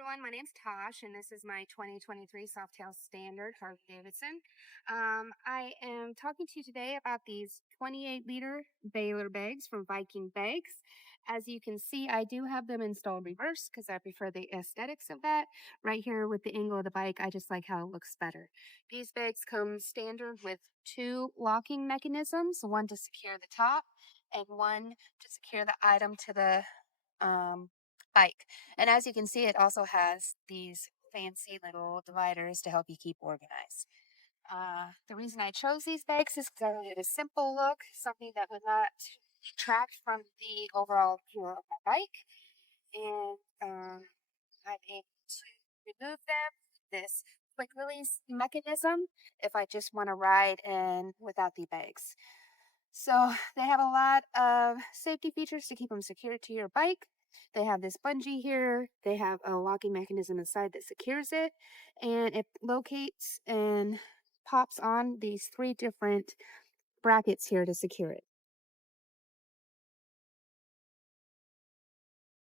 everyone, my name's Tosh, and this is my 2023 Softail Standard Harley-Davidson. I am talking to you today about these 28-liter Baelor bags from Viking Bags. As you can see, I do have them installed reverse because I prefer the aesthetics of that. Right here with the angle of the bike, I just like how it looks better. These bags come standard with two locking mechanisms, one to secure the top and one to secure the item to the bike. And as you can see, it also has these fancy little dividers to help you keep organized. The reason I chose these bags is because I wanted a simple look, something that would not detract from the overall feel of my bike. And I'm able to remove them, this quick release mechanism, if I just want to ride in without the bags. So they have a lot of safety features to keep them secured to your bike. They have this bungee here. They have a locking mechanism inside that secures it. And it locates and pops on these three different brackets here to secure it.